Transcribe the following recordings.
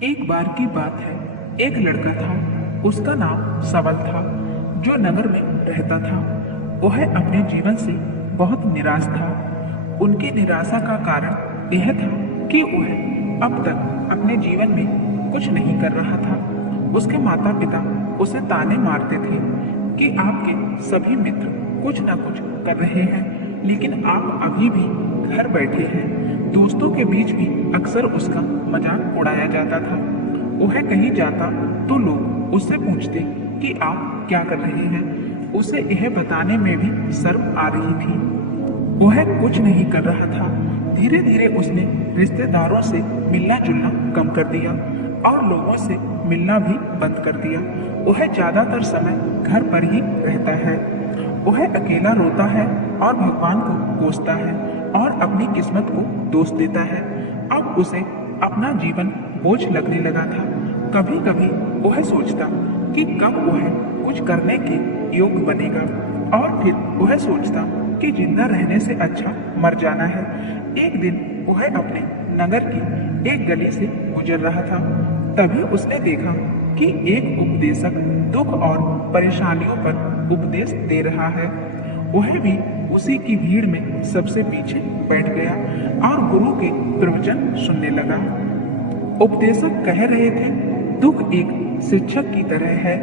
एक बार की बात है। एक लड़का था। उसका नाम सबल था, जो नगर में रहता था। वह अपने जीवन से बहुत निराश था। उनकी निराशा का कारण यह था कि वह अब तक अपने जीवन में कुछ नहीं कर रहा था। उसके माता पिता उसे ताने मारते थे कि आपके सभी मित्र कुछ न कुछ कर रहे हैं, लेकिन आप अभी भी घर बैठे हैं। दोस्तों के बीच भी अक्सर उसका मजाक उड़ाया जाता था। वह कहीं जाता तो लोग उससे पूछते कि आप क्या कर रहे हैं। उसे यह बताने में भी शर्म आ रही थी। वह कुछ नहीं कर रहा था। धीरे धीरे उसने रिश्तेदारों से मिलना जुलना कम कर दिया और लोगों से मिलना भी बंद कर दिया। वह ज्यादातर समय घर पर ही रहता है। वह अकेला रोता है और भगवान को कोसता है और अपनी किस्मत को दोष देता है। अब उसे अपना जीवन बोझ लगने लगा था। कभी कभी वह सोचता कि कब वह कुछ करने के योग्य बनेगा, और फिर वह सोचता कि जिंदा रहने से अच्छा मर जाना है। एक दिन वह अपने नगर की एक गली से गुजर रहा था। तभी उसने देखा कि एक उपदेशक दुख और परेशानियों पर उपदेश दे रहा है। वह भी उसी की भीड़ में सबसे पीछे बैठ गया और गुरु के प्रवचन सुनने लगा। उपदेशक कह रहे थे, दुख एक शिक्षक की तरह है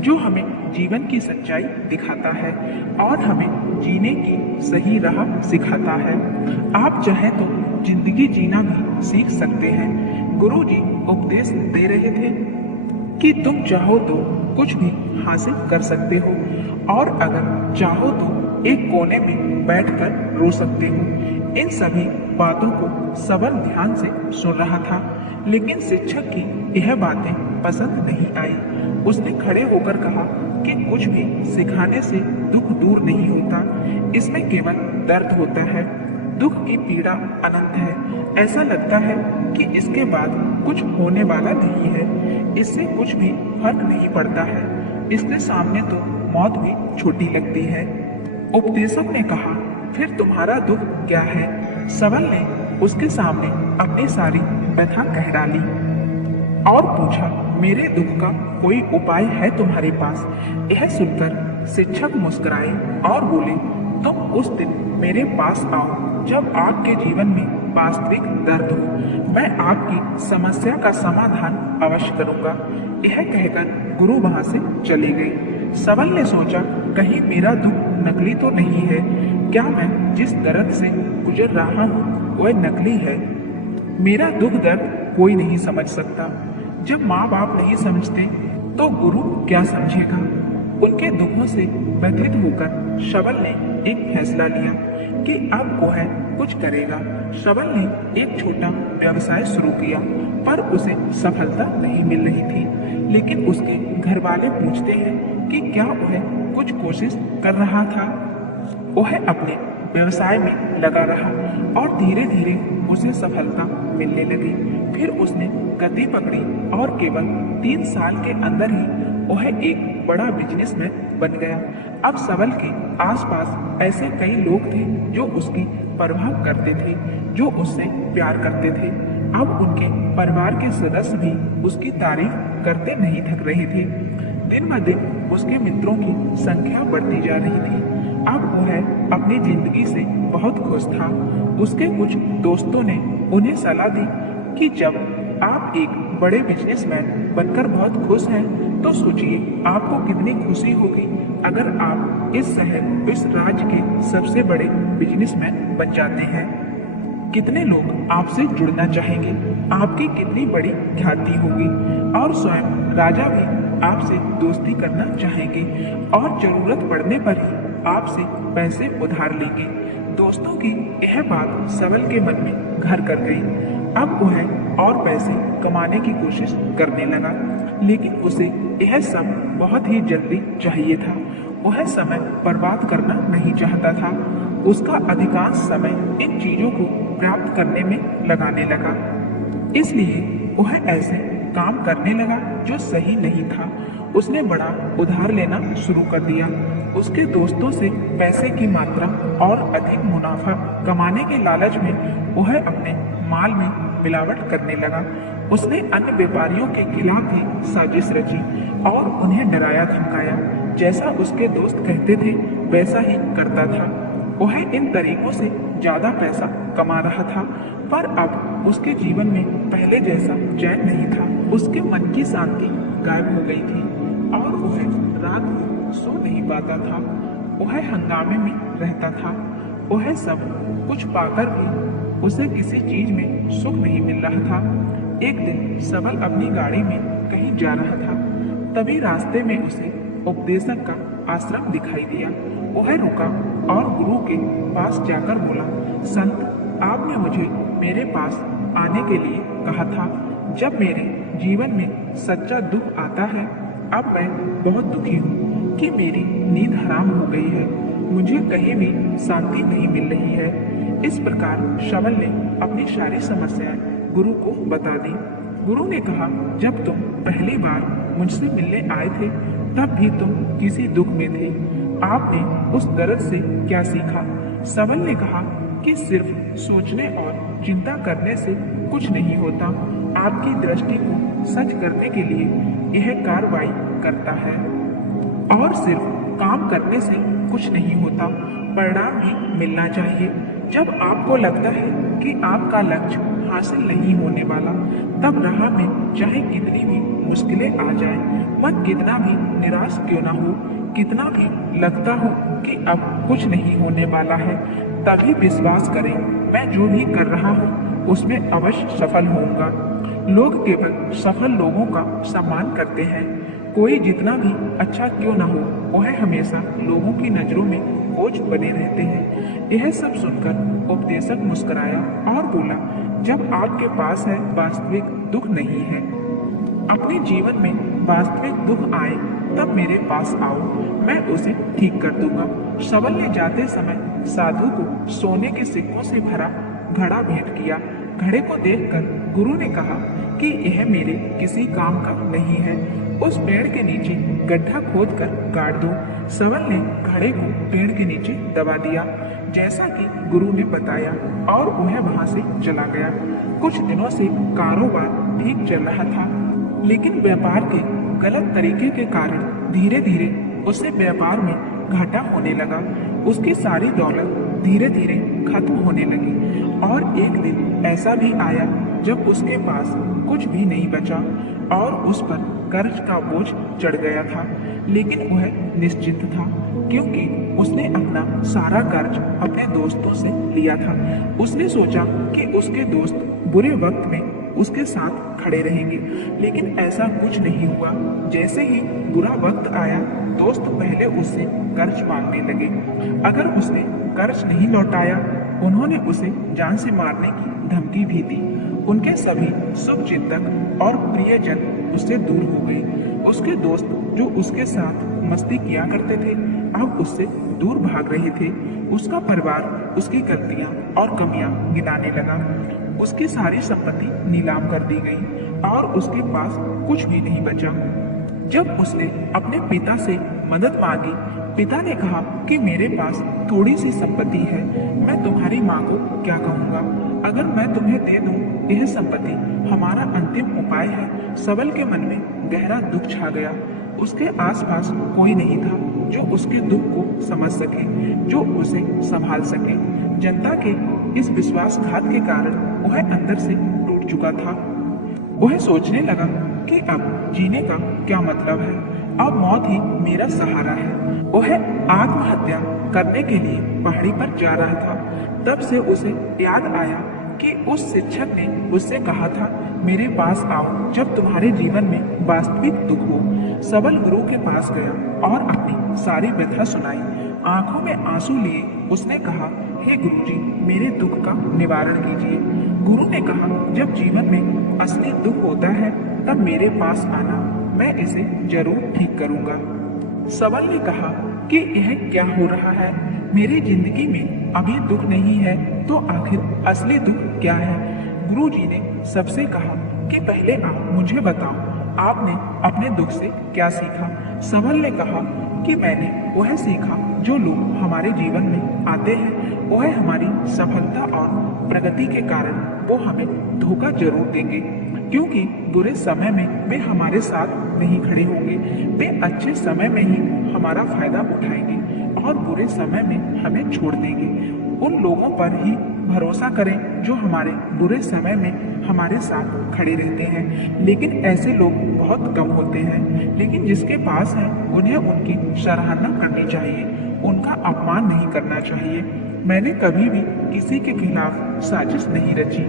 जो हमें जीवन की सच्चाई दिखाता है और हमें जीने की सही राह सिखाता है। आप चाहे तो जिंदगी जीना भी सीख सकते हैं। गुरुजी उपदेश दे रहे थे कि तुम चाहो तो कुछ भी हासिल कर सकते हो, और अगर चाहो तो एक कोने में बैठकर रो सकते हो। इन सभी बातों को सबल ध्यान से सुन रहा था, लेकिन शिक्षक की यह बातें पसंद नहीं आई। उसने खड़े होकर कहा कि कुछ भी सिखाने से दुख दूर नहीं होता, इसमें केवल दर्द होता है। दुख की पीड़ा अनंत है। ऐसा लगता है कि इसके बाद कुछ होने वाला नहीं है। इससे कुछ भी फर्क नहीं पड़ता है। इसके सामने तो मौत भी छोटी लगती है। उपदेशक ने कहा, फिर तुम्हारा दुख क्या है? सबल ने उसके सामने अपनी सारी व्यथा कह डाली और पूछा, मेरे दुख का कोई उपाय है तुम्हारे पास? यह सुनकर शिक्षक मुस्कुराए और बोले, तुम उस दिन मेरे पास आओ जब आपके जीवन में वास्तविक दर्द हो। मैं आपकी समस्या का समाधान अवश्य करूंगा। यह कहकर गुरु वहां से चली गई। सबल ने सोचा, कहीं मेरा दुख नकली तो नहीं है? क्या मैं जिस दर्द से गुजर रहा हूँ वह नकली है? मेरा दुख दर्द कोई नहीं समझ सकता। जब माँ बाप नहीं समझते तो गुरु क्या समझेगा? उनके दुखों से व्यथित होकर सबल ने एक फैसला लिया कि अब वह कुछ करेगा। सबल ने एक छोटा व्यवसाय शुरू किया, पर उसे सफलता नहीं मिल रही थी। लेकिन उसके घर वाले पूछते हैं कि क्या वह कुछ कोशिश कर रहा था। वह अपने व्यवसाय में लगा रहा और धीरे धीरे उसे सफलता मिलने लगी। फिर उसने गति पकड़ी और केवल 3 साल के अंदर ही वह एक बड़ा बिजनेसमैन बन गया। अब सबल के आसपास ऐसे कई लोग थे जो उसकी परवाह करते थे, जो उससे प्यार करते थे। अब उनके परिवार के सदस्य भी उसकी तारीफ करते नहीं थक रहे थे। दिन ब दिन उसके मित्रों की संख्या बढ़ती जा रही थी। अब वह अपनी जिंदगी से बहुत खुश था। उसके कुछ दोस्तों ने उन्हें सलाह दी कि जब आप एक बड़े बिजनेसमैन बनकर बहुत खुश हैं, तो सोचिए आपको कितनी खुशी होगी अगर आप इस शहर, इस राज्य के सबसे बड़े बिजनेसमैन बन जाते हैं। कितने लोग आपसे जुड़ना चाहेंगे, आपकी कितनी बड़ी ख्याति होगी, और स्वयं राजा भी आपसे दोस्ती करना चाहेंगे और जरूरत पड़ने पर ही आपसे पैसे उधार लेंगे। दोस्तों की यह बात सबल के मन में घर कर गई। अब वह और पैसे कमाने की कोशिश करने लगा, लेकिन उसे यह सब बहुत ही जल्दी चाहिए था। वह समय बर्बाद करना नहीं चाहता था। उसका अधिकांश समय इन चीजों को प्राप्त करने में लगाने लगा। इसलिए वह ऐसे काम करने लगा जो सही नहीं था। उसने बड़ा उधार लेना शुरू कर दिया। उसके दोस्तों से पैसे की मात्रा और अधिक मुनाफा कमाने के लालच में वह अपने माल में मिलावट करने लगा। उसने अन्य व्यापारियों के खिलाफ भी साजिश रची और उन्हें डराया धमकाया। जैसा उसके दोस्त कहते थे वैसा ही करता था। वह इन तरीकों से ज्यादा पैसा कमा रहा था, पर अब उसके जीवन में पहले जैसा चैन नहीं था। उसके मन की शांति गायब हो गई थी और वह रात में सो नहीं पाता था। वह हंगामे में रहता था। वह सब कुछ पाकर भी उसे किसी चीज में सुख नहीं मिल रहा था। एक दिन सबल अपनी गाड़ी में कहीं जा रहा था, तभी रास्ते में उसे उपदेशक का आश्रम दिखाई दिया। वह रुका और गुरु के पास जाकर बोला, संत, आपने मुझे मेरे पास आने के लिए कहा था। जब मेरे जीवन में सच्चा दुख आता है, अब मैं बहुत दुखी हूँ कि मेरी नींद हराम हो गई है। मुझे कहीं भी शांति नहीं मिल रही है। इस प्रकार सबल ने अपनी सारी समस्याएं गुरु को बता दी। गुरु ने कहा, जब तुम पहली बार मुझसे मिलने आए थे तब भी तुम किसी दुख में थे। आपने उस दर्द से क्या सीखा? सबल ने कहा कि सिर्फ सोचने और चिंता करने से कुछ नहीं होता। आपकी दृष्टि को सच करने के लिए यह कार्रवाई करता है और सिर्फ काम करने से कुछ नहीं होता, परिणाम भी मिलना चाहिए। जब आपको लगता है कि आपका लक्ष्य हासिल नहीं होने वाला, तब राह में चाहे कितनी भी मुश्किलें आ जाए, मन कितना भी निराश क्यों ना हो, कितना भी लगता हो कि अब कुछ नहीं होने वाला है, तभी विश्वास करें, मैं जो भी कर रहा हूँ उसमें अवश्य सफल होऊंगा। लोग केवल सफल लोगों का सम्मान करते हैं। कोई जितना भी अच्छा क्यों न हो, वह हमेशा लोगों की नजरों में बोझ बने रहते हैं। यह सब सुनकर उपदेशक मुस्कुराया और बोला, जब आपके पास है वास्तविक दुख नहीं है, अपने जीवन में वास्तविक दुख आए तब मेरे पास आओ, मैं उसे ठीक कर दूंगा। सबल ने जाते समय साधु को सोने के सिक्कों से भरा घड़ा भेंट किया। घड़े को देखकर गुरु ने कहा कि यह मेरे किसी काम का नहीं है, उस पेड़ के नीचे गड्ढा खोदकर गाड़ दो। सबल ने घड़े को पेड़ के नीचे दबा दिया, जैसा कि गुरु ने बताया, और वह वहां से चला गया। कुछ दिनों से कारोबार ठीक चल रहा था, लेकिन व्यापार के गलत तरीके के कारण धीरे धीरे उसे व्यापार में घाटा होने लगा। उसकी सारी दौलत धीरे धीरे खत्म होने लगी और एक दिन ऐसा भी आया जब उसके पास कुछ भी नहीं बचा और उस पर कर्ज का बोझ चढ़ गया था। लेकिन वह निश्चिंत था, क्योंकि उसने अपना सारा कर्ज अपने दोस्तों से लिया था। उसने सोचा कि उसके दोस्त बुरे वक्त में उसके साथ खड़े रहेंगे, लेकिन ऐसा कुछ नहीं हुआ। जैसे ही बुरा वक्त आया, दोस्त पहले उससे कर्ज मांगने लगे। अगर उसने कर्ज नहीं लौटाया, उन्होंने उसे जान से मारने की धमकी भी दी। उनके सभी शुभचिंतक और प्रियजन उससे दूर हो गए। उसके दोस्त जो उसके साथ मस्ती किया करते थे, अब उससे दूर भाग रहे थे। उसका परिवार उसकी गलतियां और कमियां गिनाने लगा। उसकी सारी संपत्ति नीलाम कर दी गई और उसके पास कुछ भी नहीं बचा। जब उसने अपने पिता से मदद मांगी, पिता ने कहा कि मेरे पास थोड़ी सी संपत्ति है, मैं तुम्हारी माँ को क्या कहूँगा? अगर मैं तुम्हें दे दूं यह संपत्ति, हमारा अंतिम उपाय है। सबल के मन में गहरा दुख छा गया। उसके आसपास कोई नहीं था जो उसके दुख को समझ सके, जो उसे संभाल सके। जनता के इस विश्वासघात के कारण वह अंदर से टूट चुका था। वह सोचने लगा कि अब जीने का क्या मतलब है, अब मौत ही मेरा सहारा है। वह आत्महत्या करने के लिए पहाड़ी पर जा रहा था, तब से उसे याद आया कि उस शिक्षक ने उससे कहा था, मेरे पास आओ जब तुम्हारे जीवन में वास्तविक दुख हो। सबल गुरु के पास गया और अपनी सारी व्यथा सुनाई। आंखों में आंसू लिए उसने कहा, हे गुरुजी, मेरे दुख का निवारण कीजिए। गुरु ने कहा, जब जीवन में असली दुख होता है तब मेरे पास आना, मैं इसे जरूर ठीक करूंगा। सबल ने कहा कि यह क्या हो रहा है, मेरी जिंदगी में अभी दुख नहीं है तो आखिर असली दुख क्या है? गुरुजी ने सबसे कहा कि पहले आप मुझे बताओ, आपने अपने दुख से क्या सीखा? सबल ने कहा कि मैंने वह सीखा जो लोग हमारे जीवन में आते हैं, वह हमारी सफलता और प्रगति के कारण वो हमें धोखा जरूर देंगे, क्योंकि बुरे समय में वे हमारे साथ नहीं खड़े होंगे। वे अच्छे समय में ही हमारा फायदा उठाएंगे और बुरे समय में हमें छोड़ देंगे। उन लोगों पर ही भरोसा करें जो हमारे बुरे समय में हमारे साथ खड़े रहते हैं। लेकिन ऐसे लोग बहुत कम होते हैं, लेकिन जिसके पास है उन्हें उनकी सराहना करनी चाहिए, उनका अपमान नहीं करना चाहिए। मैंने कभी भी किसी के खिलाफ साजिश नहीं रची।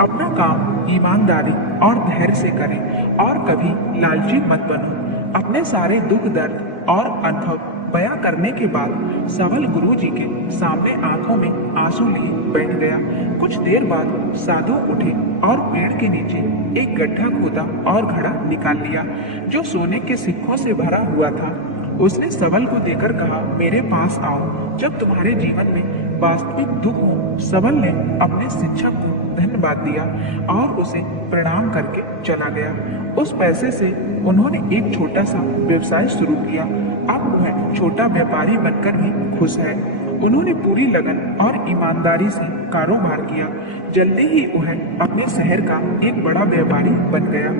अपना काम ईमानदारी और धैर्य से करें और कभी लालची मत बनो। अपने सारे दुख दर्द और अनुभव बयां करने के बाद सवल गुरुजी के सामने आंखों में आंसू लिए बैठ गया। कुछ देर बाद साधु उठे और पेड़ के नीचे एक गड्ढा खोदा और घड़ा निकाल लिया जो सोने के सिक्कों से भरा हुआ था। उसने सवल को देकर कहा, मेरे पास आओ जब तुम्हारे जीवन में वास्तविक दुख हो। सवल ने अपने शिक्षक को धन्यवाद दिया और उसे प्रणाम करके चला गया। उस पैसे से उन्होंने एक छोटा सा व्यवसाय शुरू किया। अब वह छोटा व्यापारी बनकर भी खुश है। उन्होंने पूरी लगन और ईमानदारी से कारोबार किया। जल्दी ही वह अपने शहर का एक बड़ा व्यापारी बन गया।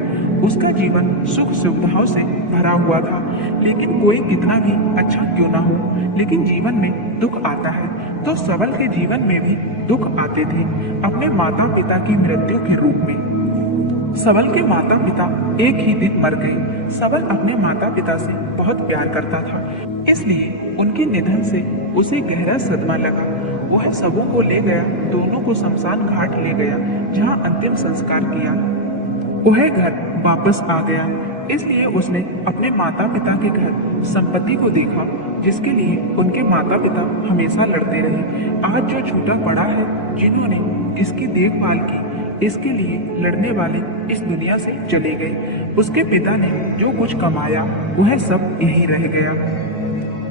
उसका जीवन सुख सुविधाओं से भरा हुआ था। लेकिन कोई कितना भी अच्छा क्यों ना हो, लेकिन जीवन में दुख आता है, तो सवल के जीवन में भी दुख आते थे, अपने माता पिता की मृत्यु के रूप में। सवल के माता पिता एक ही दिन मर गए। सवल अपने माता पिता से बहुत प्यार करता था, इसलिए उनके निधन से उसे गहरा सदमा लगा। वह सबों को ले गया, दोनों को शमशान घाट ले गया, जहां अंतिम संस्कार किया। वह घर वापस आ गया, इसलिए उसने अपने माता पिता के घर संपत्ति को देखा, जिसके लिए उनके माता पिता हमेशा लड़ते रहे। आज जो छूटा पड़ा है, जिन्होंने इसकी देखभाल की, इसके लिए लड़ने वाले इस दुनिया से चले गए। उसके पिता ने जो कुछ कमाया वह सब यहीं रह गया।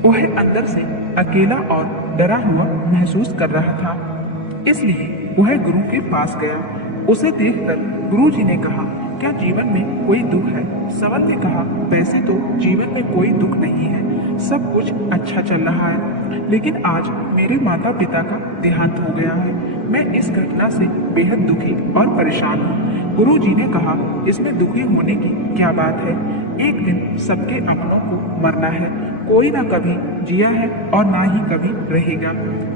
वह अंदर से अकेला और डरा हुआ महसूस कर रहा था, इसलिए वह गुरु के पास गया। उसे देखकर गुरुजी ने कहा, क्या जीवन में कोई दुख है? सवल ने कहा, वैसे तो जीवन में कोई दुख नहीं है, सब कुछ अच्छा चल रहा है, लेकिन आज मेरे माता पिता का देहांत हो गया है। मैं इस घटना से बेहद दुखी और परेशान हूँ। गुरुजी ने कहा, इसमें दुखी होने की क्या बात है? एक दिन सबके अपनों को मरना है। कोई ना कभी जिया है और ना ही कभी रहेगा।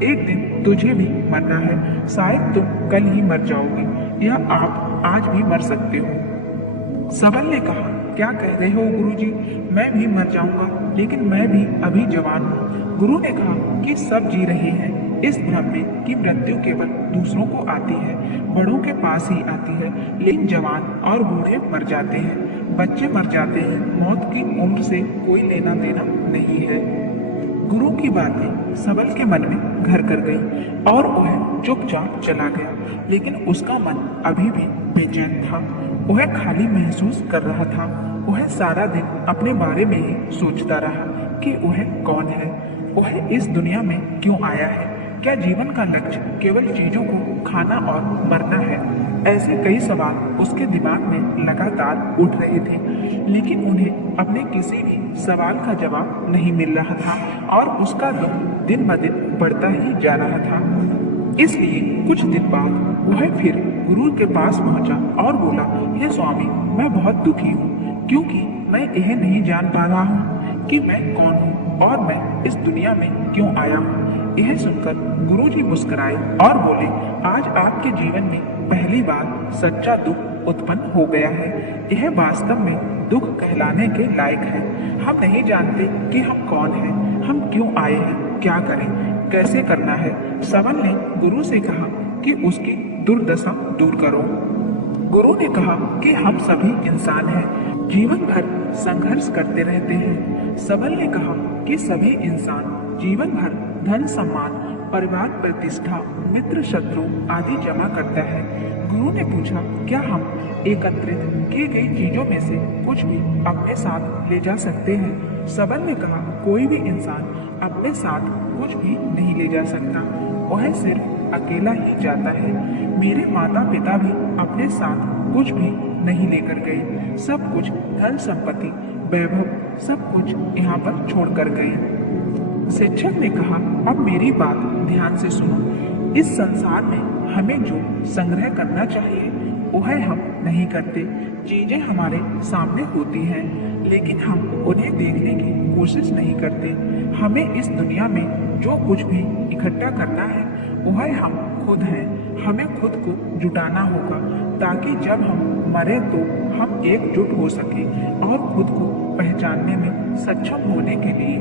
एक दिन तुझे भी मरना है। शायद तुम कल ही मर जाओगे या आप आज भी मर सकते हो। सवल ने कहा, क्या कह रहे हो गुरुजी? मैं भी मर जाऊंगा, लेकिन मैं भी अभी जवान हूँ। गुरु ने कहा कि सब जी रहे हैं इस भ्रम में कि मृत्यु केवल दूसरों को आती है, बड़ों के पास ही आती है, लेकिन जवान और बूढ़े मर जाते हैं, बच्चे मर जाते हैं। मौत की उम्र से कोई लेना देना नहीं है। गुरु की बातें सवल के मन में घर कर गई और वह चुपचाप चला गया, लेकिन उसका मन अभी भी बेचैन था। वह खाली महसूस कर रहा था। वह सारा दिन अपने बारे में ही सोचता रहा कि वह कौन है, वह इस दुनिया में क्यों आया है, क्या जीवन का लक्ष्य केवल चीजों को खाना और मरना है? ऐसे कई सवाल उसके दिमाग में लगातार उठ रहे थे, लेकिन उन्हें अपने किसी भी सवाल का जवाब नहीं मिल रहा था और उसका दुख दिन ब दिन बढ़ता ही जा रहा था। इसलिए कुछ दिन बाद वह फिर गुरु के पास पहुंचा और बोला, हे स्वामी, मैं बहुत दुखी हूँ, क्योंकि मैं यह नहीं जान पा रहा हूँ कि मैं कौन हूँ और मैं इस दुनिया में क्यों आया हूँ। यह सुनकर गुरुजी मुस्कुराए और बोले, आज आपके जीवन में पहली बार सच्चा दुख उत्पन्न हो गया है। यह वास्तव में दुख कहलाने के लायक है। हम नहीं जानते कि हम कौन हैं, हम क्यों आए हैं, क्या करें, कैसे करना है। सवल ने गुरु से कहा कि उसकी दुर्दशा दूर करो। गुरु ने कहा कि हम सभी इंसान हैं, जीवन भर संघर्ष करते रहते हैं। सवल ने कहा कि सभी इंसान जीवन भर धन सम्मान, परिवार प्रतिष्ठा, मित्र शत्रु आदि जमा करता है। गुरु ने पूछा, क्या हम एकत्रित की गई चीजों में से कुछ भी अपने साथ ले जा सकते हैं? सवल ने कहा, कोई भी इंसान अपने साथ कुछ भी नहीं ले जा सकता, वह सिर्फ अकेला ही जाता है। मेरे माता पिता भी अपने साथ कुछ भी नहीं लेकर गए, सब कुछ धन संपत्ति वैभव सब कुछ यहाँ पर छोड़ कर गए। शिक्षक ने कहा, अब मेरी बात ध्यान से सुनो। इस संसार में हमें जो संग्रह करना चाहिए वह हम नहीं करते। चीजें हमारे सामने होती हैं लेकिन हम उन्हें देखने की कोशिश नहीं करते। हमें इस दुनिया में जो कुछ भी इकट्ठा करना है वह हम खुद हैं। हमें खुद को जुटाना होगा ताकि जब हम मरे तो हम एकजुट हो सके और खुद को पहचानने में सक्षम होने के लिए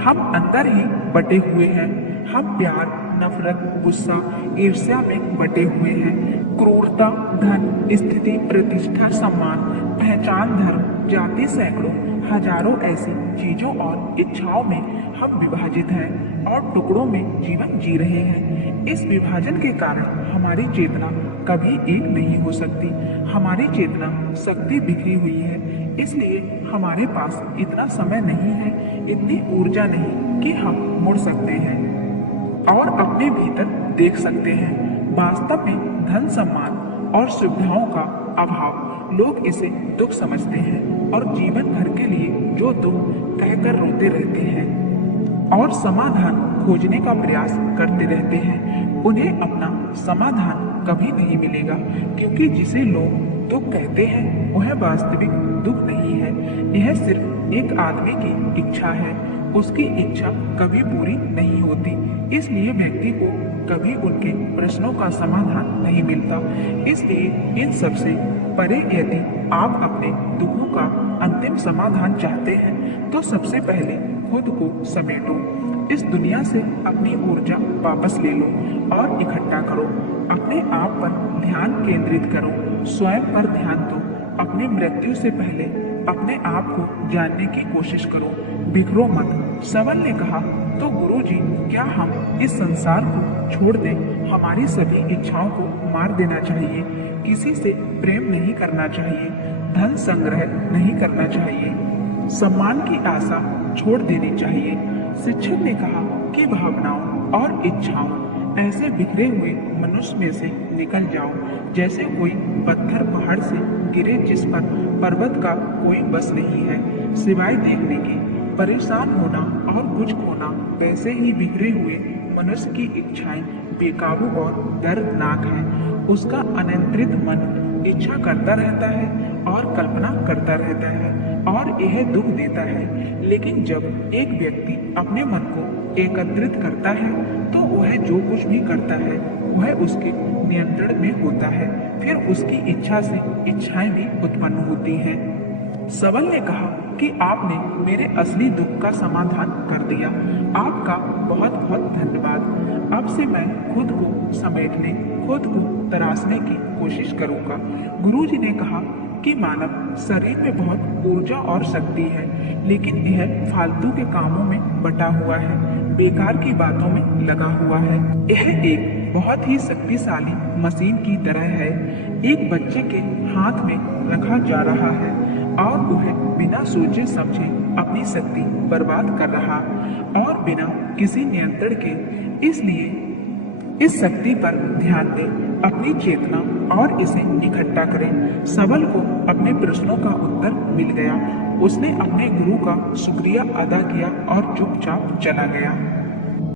हम अंदर ही बटे हुए हैं। हम प्यार, नफरत, गुस्सा, ईर्ष्या में बटे हुए हैं। क्रूरता, धन, स्थिति, प्रतिष्ठा, सम्मान, पहचान, धर्म, जाति, सैकड़ों, हजारों ऐसी चीजों और इच्छाओं में हम विभाजित हैं और टुकड़ों में जीवन जी रहे हैं। इस विभाजन के कारण हमारी चेतना कभी एक नहीं हो सकती। हमारी चेतना शक्ति बिखरी हुई है, इसलिए हमारे पास इतना समय नहीं है, इतनी ऊर्जा नहीं कि हम मुड़ सकते हैं और अपने भीतर देख सकते हैं। वास्तव में धन, सम्मान और सुविधाओं का अभाव लोग इसे दुख समझते हैं और जीवन भर के लिए जो दुख कहकर रोते रहते हैं और समाधान खोजने का प्रयास करते रहते हैं, उन्हें अपना समाधान कभी नहीं मिलेगा, क्योंकि जिसे लोग दुख कहते हैं वह वास्तविक दुख नहीं है। यह सिर्फ एक आदमी की इच्छा है। उसकी इच्छा कभी पूरी नहीं होती, इसलिए व्यक्ति को कभी उनके प्रश्नों का समाधान नहीं मिलता। इसलिए इन सबसे परे यदि आप अपने दुखों का अंतिम समाधान चाहते हैं तो सबसे पहले खुद को समेटो। इस दुनिया से अपनी ऊर्जा वापस ले लो और इकट्ठा करो। अपने आप पर ध्यान केंद्रित करो, स्वयं पर ध्यान दो। अपनी मृत्यु से पहले अपने आप को जानने की कोशिश करो, बिखरो मत। सबल ने कहा, तो गुरुजी, क्या हम इस संसार को छोड़ दें? हमारी सभी इच्छाओं को मार देना चाहिए, किसी से प्रेम नहीं करना चाहिए, धन संग्रह नहीं करना चाहिए, सम्मान की आशा छोड़ देनी चाहिए। शिक्षक ने कहा कि भावनाओं और इच्छाओं ऐसे बिखरे हुए मनुष्य में से निकल जाओ जैसे कोई पत्थर पहाड़ से गिरे जिस पर पर्वत का कोई बस नहीं है सिवाय देखने की। परेशान होना और कुछ खोना वैसे ही बिखरे हुए मनुष्य की इच्छाएं बेकाबू और दर्दनाक है। उसका अनियंत्रित मन इच्छा करता रहता है और कल्पना करता रहता है और यह दुख देता है। लेकिन जब एक व्यक्ति अपने मन को एकत्रित करता है तो वह जो कुछ भी करता है वह उसके नियंत्रण में होता है। फिर उसकी इच्छा से इच्छाएं भी उत्पन्न होती हैं। सबल ने कहा कि आपने मेरे असली दुख का समाधान कर दिया। आपका बहुत बहुत धन्यवाद। अब से मैं खुद को समेटने, खुद को तराशने की कोशिश करूंगा। गुरुजी ने कहा कि मानव शरीर में बहुत ऊर्जा और शक्ति है, लेकिन यह फालतू के कामों में बटा हुआ है, बेकार की बातों में लगा हुआ है। यह एक बहुत ही शक्तिशाली मशीन की तरह है, एक बच्चे के हाथ में रखा जा रहा है और वह बिना सोचे समझे अपनी शक्ति बर्बाद कर रहा और बिना किसी नियंत्रण के। इसलिए इस शक्ति पर ध्यान दें, अपनी चेतना और इसे इकट्ठा करें। सबल को अपने प्रश्नों का उत्तर मिल गया। उसने अपने गुरु का शुक्रिया अदा किया और चुपचाप चला गया।